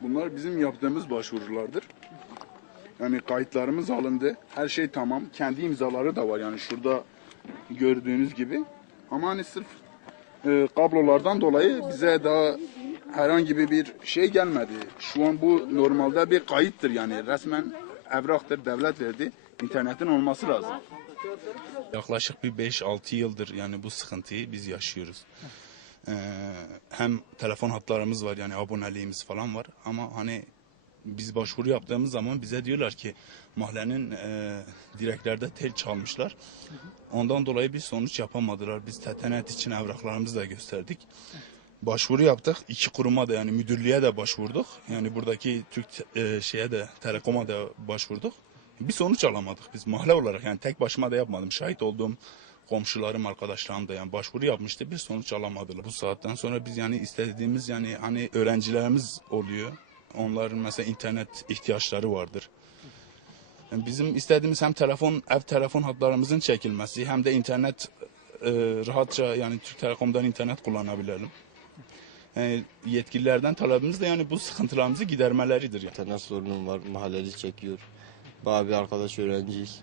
Bunlar bizim yaptığımız başvurulardır. Yani kayıtlarımız alındı. Her şey tamam. Kendi imzaları da var yani şurada gördüğünüz gibi. Ama hani sırf e, kablolardan dolayı bize daha herhangi bir şey gelmedi. Şu an bu normalde bir kayıttır yani resmen evraktır devlet verdi. İnternetin olması lazım. Yaklaşık bir 5-6 yıldır yani bu sıkıntıyı biz yaşıyoruz. Ee, hem telefon hatlarımız var yani aboneliğimiz falan var ama hani biz başvuru yaptığımız zaman bize diyorlar ki mahallenin e, direklerde tel çalmışlar. Ondan dolayı bir sonuç yapamadılar. Biz tetenet için evraklarımızı da gösterdik. Başvuru yaptık. İki kuruma da yani müdürlüğe de başvurduk. Yani buradaki Türk e, şeye de Telekom'a da başvurduk. Bir sonuç alamadık biz mahalle olarak yani tek başıma da yapmadım. Şahit olduğum komşularım, arkadaşlarım da yani başvuru yapmıştı. Bir sonuç alamadılar. Bu saatten sonra biz yani istediğimiz yani hani öğrencilerimiz oluyor. Onların mesela internet ihtiyaçları vardır. Yani bizim istediğimiz hem telefon, ev telefon hatlarımızın çekilmesi hem de internet e, rahatça yani Türk Telekom'dan internet kullanabilelim. Yani yetkililerden talebimiz de yani bu sıkıntılarımızı gidermeleridir. Yani. İnternet sorunum var, mahalleli çekiyor. Bayağı bir arkadaş öğrenciyiz.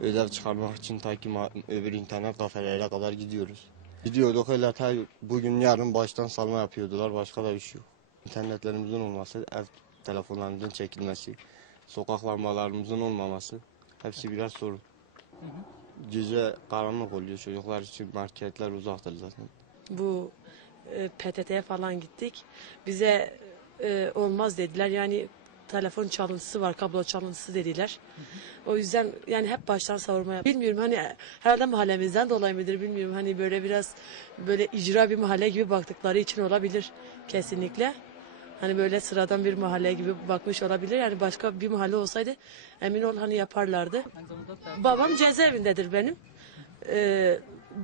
Ödev çıkarmak için ta ki öbür internet kafelere kadar gidiyoruz. Gidiyorduk öyle ta bugün yarın baştan salma yapıyordular, başka da bir şey yok. İnternetlerimizin olması, ev telefonlarımızın çekilmesi, sokak lambalarımızın olmaması hepsi birer sorun. Gece karanlık oluyor, çocuklar için marketler uzaktır zaten. bu e, PTT'ye falan gittik. Bize e, olmaz dediler. Yani telefon çalıntısı var, kablo çalıntısı dediler. O yüzden yani hep baştan savurma yap. Bilmiyorum hani herhalde mahallemizden dolayı mıdır bilmiyorum. Hani böyle biraz böyle icra bir mahalle gibi baktıkları için olabilir kesinlikle. Hani böyle sıradan bir mahalle gibi bakmış olabilir. Yani başka bir mahalle olsaydı emin ol hani yaparlardı. Babam cezaevindedir benim. Ee,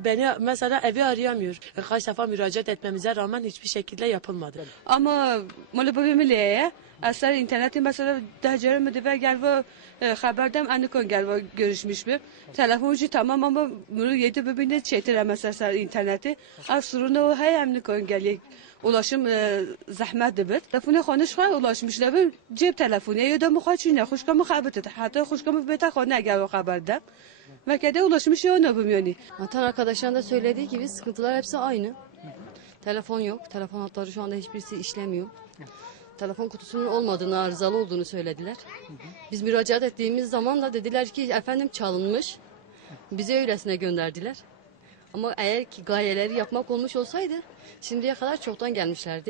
beni mesela evi arayamıyor. E, kaç defa müracaat etmemize rağmen hiçbir şekilde yapılmadı. Ama Malababi Milliye'ye اثر اینترنتی مثلا ده جاره مدبه گل و خبر دم انو کن گل و görüşmüş bir telefoncu tamam ama bunu yedi bebinde çetir mesela sar interneti az sorunu o hay emni kon gel ulaşım e, zahmet debet telefonu konuş var ulaşmışlar bir cep telefonu ya da muhaçine hoşka muhabbet hatta hoşka muhabbet konu gel o haberde ve kede ulaşmış ya ne yani Vatan arkadaşların da söylediği gibi sıkıntılar hepsi aynı. Telefon yok. Telefon hatları şu anda hiçbirisi işlemiyor. Telefon kutusunun olmadığını, arızalı olduğunu söylediler. Biz müracaat ettiğimiz zaman da dediler ki efendim çalınmış. Bize öylesine gönderdiler. Ama eğer ki gayeleri yapmak olmuş olsaydı şimdiye kadar çoktan gelmişlerdi.